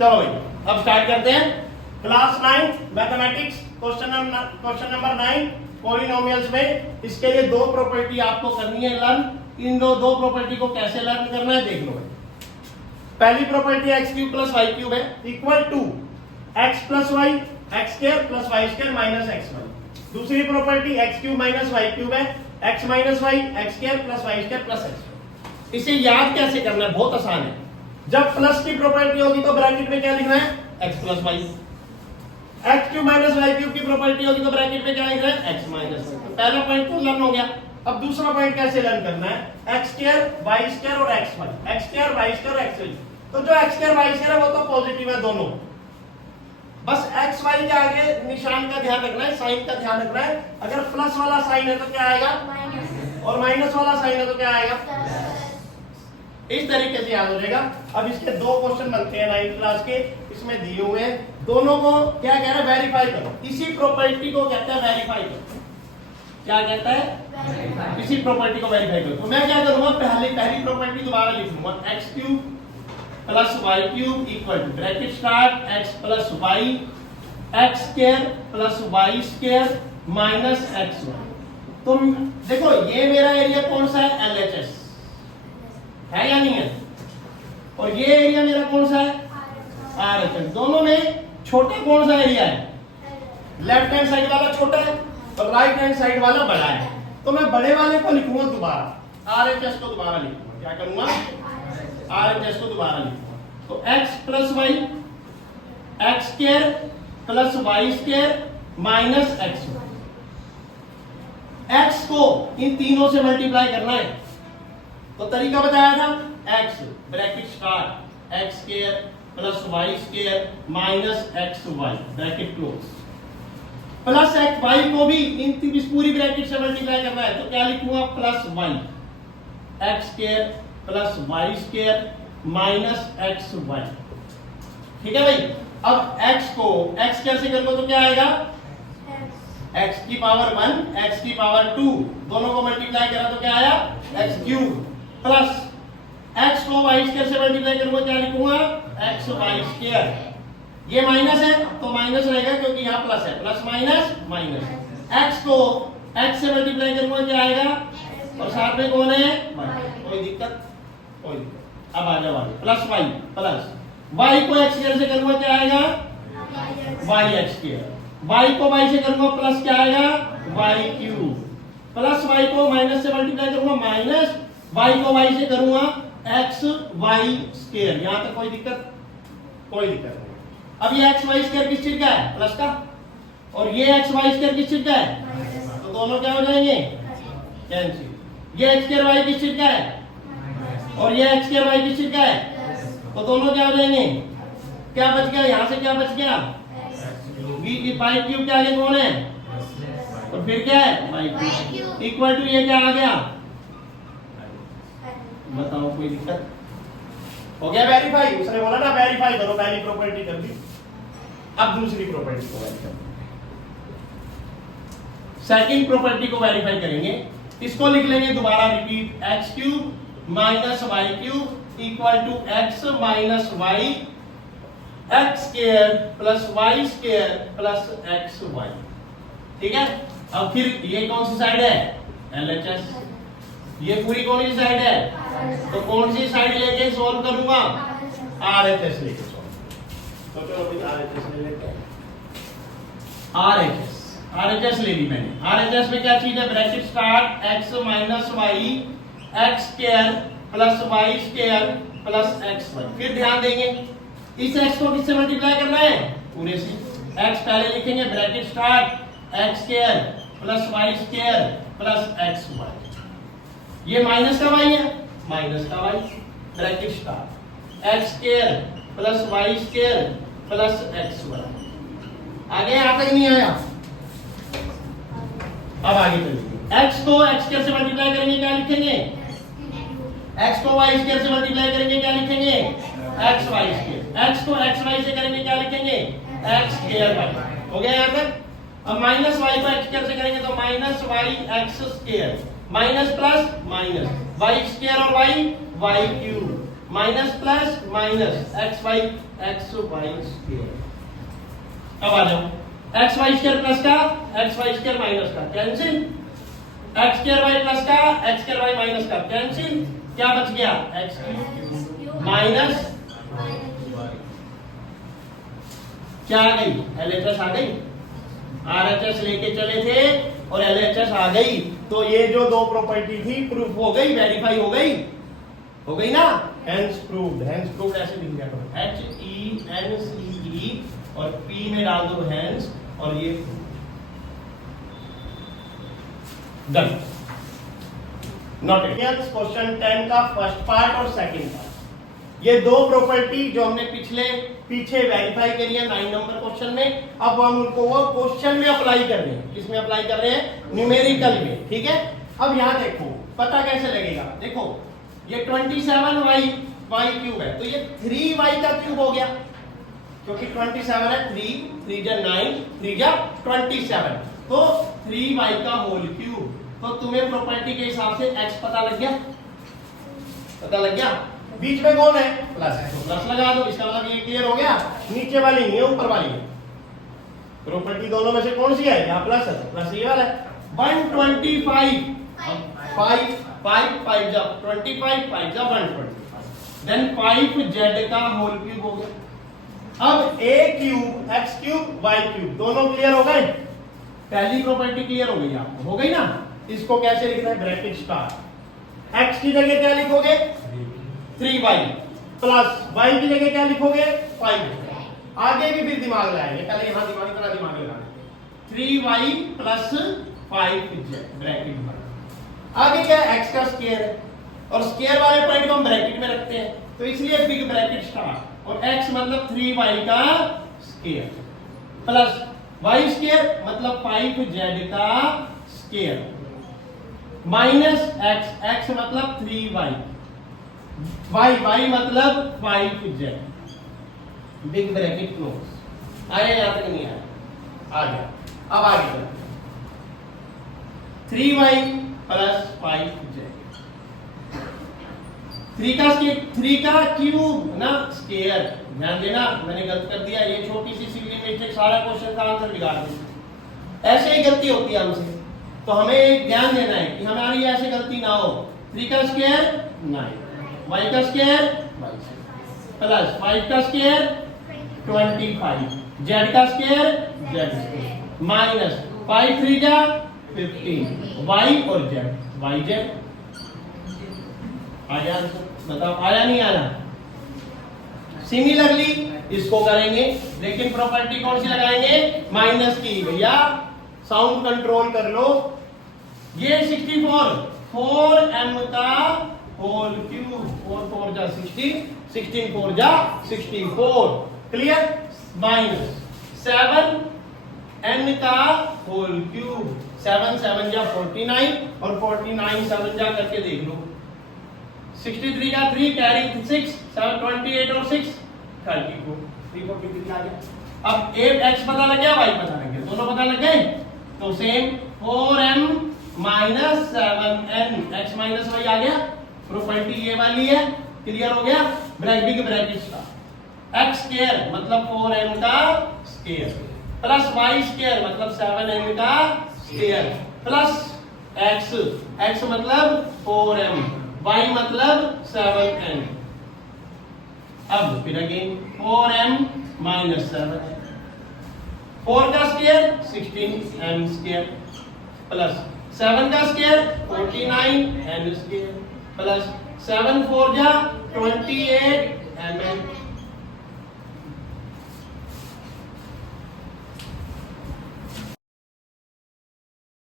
चलो भाई अब स्टार्ट करते हैं। Class 9 mathematics question number 9 polynomials में इसके लिए दो प्रॉपर्टी आपको करनी है लर्न। इन दो प्रॉपर्टी को कैसे लर्न करना है देख लो भाई। पहली property x cube plus y cube है equal to x plus y x square plus y square minus x y. दूसरी property x cube minus y cube है x minus y x square plus y square plus x. इसे याद कैसे करना है, बहुत आसान है। जब प्लस की प्रॉपर्टी होगी तो ब्रैकेट में क्या लिखना है x plus y. x cube minus y cube की प्रॉपर्टी होगी तो ब्रैकेट में क्या लिखना है x माइनस वाई। तो पहला पॉइंट तो लर्न हो गया। अब दूसरा पॉइंट कैसे लर्न करना है, x स्क्वायर वाई स्क्वायर और x y, x square y square और x वाई। तो जो x स्क्वायर वाई स्क्वायर है वो तो पॉजिटिव है दोनों, बस x y के आगे निशान का ध्यान रखना है, साइन का ध्यान रखना है। अगर प्लस वाला साइन है तो क्या आएगा माइनस, और माइनस वाला साइन है तो क्या आएगा प्लस। इस तरीके से याद हो जाएगा। अब इसके दो क्वेश्चन बनते हैं 9th क्लास के, इसमें दिए हुए हैं। दोनों को क्या कह रहा है, वेरीफाई करो। इसी प्रॉपर्टी को कहता है वेरीफाई करो। क्या कहता है, इसी प्रॉपर्टी को वेरीफाई करो। तो मैं क्या करूंगा, पहली प्रॉपर्टी दोबारा लिख लूंगा, x cube plus y cube equal to bracket start x plus y x square plus y square minus x y. तो देखो ये मेरा एरिया कौन सा है, LHS है या नहीं है, और ये एरिया मेरा कौन सा है RHS। दोनों में छोटा कौन सा एरिया है, लेफ्ट हैंड साइड वाला छोटा है और राइट हैंड साइड वाला बड़ा है। तो मैं बड़े वाले को लिखूंगा दोबारा, RHS को दोबारा लिखूंगा। क्या करूंगा, RHS को दोबारा लिखूंगा। तो x plus y x square plus y square minus x y. x को इन तीनों से मल्टीप्लाई करना है। तो तरीका बताया था, x bracket start x square plus y square minus x y bracket close plus x y को भी इन पूरी ब्रैकेट से मल्टीप्लाई करना है। तो क्या लिखूंगा, plus y x square plus y square minus x y. ठीक है भाई। अब x को x कैसे कर लो तो क्या आएगा, x की पावर 1 x की पावर 2 दोनों को मल्टीप्लाई करा तो क्या आया x क्यूब प्लस x को y स्क्वायर से मल्टीप्लाई करूंगा क्या लिखूंगा, x वाई स्क्वायर। ये माइनस है तो माइनस रहेगा क्योंकि यहाँ प्लस है, प्लस माइनस माइनस। x को x से मल्टीप्लाई करूंगा क्या आएगा, और साथ में कौन है y। कोई दिक्कत, कोई दिक्कत। अब आ जाओ आगे, प्लस वाई प्लस y को x स्क्वायर से करूंगा क्या आएगा y एक्स स्क्वायर। y को y से करूंगा प्लस क्या आएगा y क्यूब प्लस y को माइनस से मल्टीप्लाई करूंगा माइनस y को y से करूंगा x y स्क्वायर। यहां तक कोई दिक्कत, कोई दिक्कत नहीं। अब ये x y स्क्वायर किस चीज का है, प्लस का, और ये x y स्क्वायर किस चीज का है, तो दोनों क्या हो जाएंगे कैंसिल। ये x स्क्वायर y किस चीज का है, और ये x स्क्वायर y किस चीज का है, तो दोनों क्या हो जाएंगे, क्या बच गया, यहां से क्या बच गया, v की पाई क्यूब के आगे कौन है, और फिर क्या है y क्यूब इक्वल टू ये क्या आ गया, बताओ कोई दिक्कत हो गया। वेरीफाई, उसने बोला ना वेरीफाई करो, पहली प्रॉपर्टी कर दी। अब दूसरी प्रॉपर्टी को वेरीफाई, सेकंड प्रॉपर्टी को वेरीफाई करेंगे। इसको लिख लेंगे दोबारा repeat, x cube minus y cube equal to x minus y x square plus y square plus x y. ठीक है। अब फिर ये कौन सी साइड है, LHS। ये पूरी कौन सी साइड है, तो कौन सी साइड लेके सॉल्व करूंगा, RHS लेके सॉल्व। तो चलो फिर RHS ले लेते हैं। RHS ले ली मैंने। RHS में क्या चीज है, bracket start x minus y x square plus y square plus x y. फिर ध्यान देंगे इस x को किससे मल्टीप्लाई करना है, पूरे से। x पहले लिखेंगे bracket start x square plus y square plus x y. ये माइनस का y है, माइनस का y bracket start x square plus y square plus x y. आगे यहां तक नहीं आया। अब आगे चलिए, x को x स्क्वायर से मल्टीप्लाई करेंगे क्या लिखेंगे, x को y स्क्वायर से मल्टीप्लाई करेंगे क्या लिखेंगे, x y स्क्वायर। x को x y से करेंगे क्या लिखेंगे, x स्क्वायर y। हो गया यहां तक। अब माइनस y को x स्क्वायर से करेंगे तो minus y x square minus plus minus y square और y y cube minus plus minus x y square. अब आ जाओ, एक्स वाई स्क्वायर प्लस का एक्स वाई स्क्वायर माइनस का cancel, x square y plus का x square y minus का cancel, क्या बच गया एक्स क्यूब माइनस क्या आ गई एलएचएस आ गई, आरएचएस लेके चले थे और एलएचएस आ गई, तो ये जो दो प्रॉपर्टी थी प्रूफ हो गई, वेरीफाई हो गई ना, हेंस प्रूव्ड ऐसे लिख दिया करो HENCE और P में डाल दो हेंस और ये डन। नोट क्वेश्चन 10 का फर्स्ट पार्ट और सेकंड पार्ट, ये दो प्रॉपर्टी जो हमने पीछे वेरीफाई करी है 9 नंबर क्वेश्चन में, अब हम उनको वो क्वेश्चन में अप्लाई कर रहे हैं, किसमें अप्लाई कर रहे हैं न्यूमेरिकल में, ठीक है। अब यहां देखो पता कैसे लगेगा, देखो ये 27y क्यूब है, तो ये 3y का क्यूब हो गया, क्योंकि 27 है, 3 जा 9 3 जा 27, तो 3y का होल क्यूब। तो तुम्हें प्रॉपर्टी के हिसाब से x पता लग गया, बीच में कौन है प्लस, तो प्लस लगा दो, इसका मतलब ये क्लियर हो गया, नीचे वाली नहीं है ऊपर वाली है, प्रॉपर्टी दोनों में से कौन सी है, यहाँ प्लस है, प्लस ये वाला है 125 5 जा 25 5 जा 125, देन 5z का होल क्यूब हो गया। अब a cube x cube y cube दोनों क्लियर हो गए, पहली प्रॉपर्टी क्लियर हो गई आपको, हो गई ना। इसको कैसे लिखना है, ब्रैकेट स्टार, x की जगह क्या लिखोगे 3y प्लस y की जगह क्या लिखोगे 5, आगे भी फिर दिमाग लगाएंगे, पहले यहां दिमाग लगाएंगे 3y प्लस 5z ब्रैकेट में, आगे क्या x का स्क्वायर है और स्क्वायर वाले पॉइंट को हम ब्रैकेट में रखते हैं, तो इसलिए बिग ब्रैकेट स्टार और x मतलब 3y का स्क्वायर प्लस y स्क्वायर मतलब 5z का स्क्वायर माइनस x मतलब 3y y मतलब 5z बिग ब्रैकेट क्लोज। आया यहां तक नहीं आया, आ गया। अब आगे 3y प्लस 5z, 3 का क्यूब ना स्क्वायर, ध्यान देना मैंने गलत कर दिया, ये छोटी सी सिली मिस्टेक सारा क्वेश्चन का आंसर बिगाड़ दी, ऐसे ही गलती होती है हमसे, तो हमें ध्यान देना है कि हमारी ऐसे गलती ना हो। 3 का स्क्वायर 9, y का स्क्वायर प्लस 5 का स्क्वायर 25, z का स्क्वायर z माइनस 5 3 जा 15, y और z yz। आया बताओ, आया नहीं आया। सिमिलरली इसको करेंगे, लेकिन प्रॉपर्टी कौन सी लगाएंगे माइनस की, भैया साउंड कंट्रोल कर लो। ये 64 4m का होल क्यूब, 4 4 जा 16, 16 4 जा 64, क्लियर, माइनस 7n का होल क्यूब, 7 7 जा 49 और 49 7 जा करके देख लो, 63 का 3 कैरी 6 7 28 और 6 34 343 आ गया। अब 8x पता लग गया, y पता लग गया, दोनों पता लग गए, तो same 4m minus 7n x minus y आ गया, प्रॉपर्टी ये वाली है, क्लियर हो गया। ब्रैकेट का x स्क्वायर मतलब 4m का स्क्वायर प्लस y स्क्वायर मतलब 7m का स्क्वायर प्लस x मतलब 4m y मतलब 7n। अब फिर अगेन 4m माइनस 7, 4 का स्क्वायर 16m स्क्वायर प्लस 7 का स्क्वायर 49n स्क्वायर प्लस 7 4 जा 28mm